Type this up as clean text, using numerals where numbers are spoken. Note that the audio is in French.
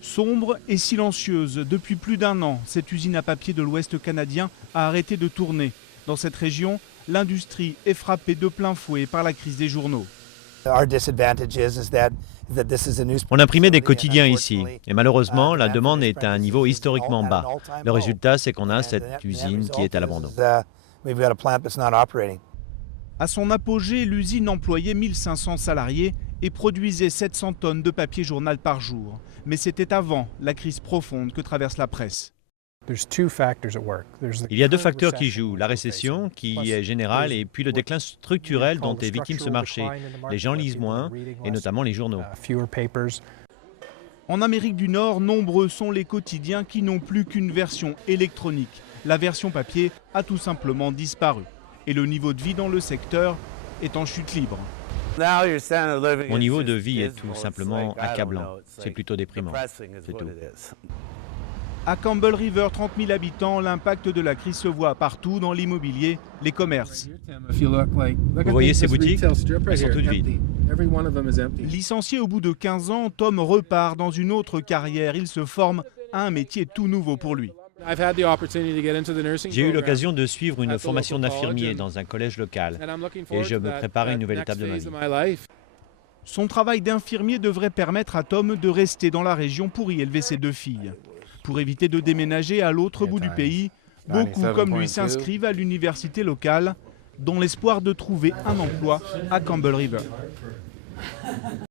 Sombre et silencieuse, depuis plus d'1 an, cette usine à papier de l'Ouest canadien a arrêté de tourner. Dans cette région, l'industrie est frappée de plein fouet par la crise des journaux. On imprimait des quotidiens ici et malheureusement la demande est à un niveau historiquement bas. Le résultat c'est qu'on a cette usine qui est à l'abandon. À son apogée, l'usine employait 1500 salariés et produisait 700 tonnes de papier journal par jour. Mais c'était avant la crise profonde que traverse la presse. Il y a 2 facteurs qui jouent, la récession qui est générale et puis le déclin structurel dont est victime ce marché. Les gens lisent moins et notamment les journaux. En Amérique du Nord, nombreux sont les quotidiens qui n'ont plus qu'une version électronique. La version papier a tout simplement disparu. Et le niveau de vie dans le secteur est en chute libre. Mon niveau de vie est tout simplement accablant. C'est plutôt déprimant. C'est tout. À Campbell River, 30 000 habitants, l'impact de la crise se voit partout dans l'immobilier, les commerces. Vous voyez ces boutiques? Elles sont toutes vides. Licencié au bout de 15 ans, Tom repart dans une autre carrière. Il se forme à un métier tout nouveau pour lui. J'ai eu l'occasion de suivre une formation d'infirmier dans un collège local et je me prépare à une nouvelle étape de ma vie. Son travail d'infirmier devrait permettre à Tom de rester dans la région pour y élever ses 2 filles. Pour éviter de déménager à l'autre bout du pays, beaucoup comme lui s'inscrivent à l'université locale dans l'espoir de trouver un emploi à Campbell River.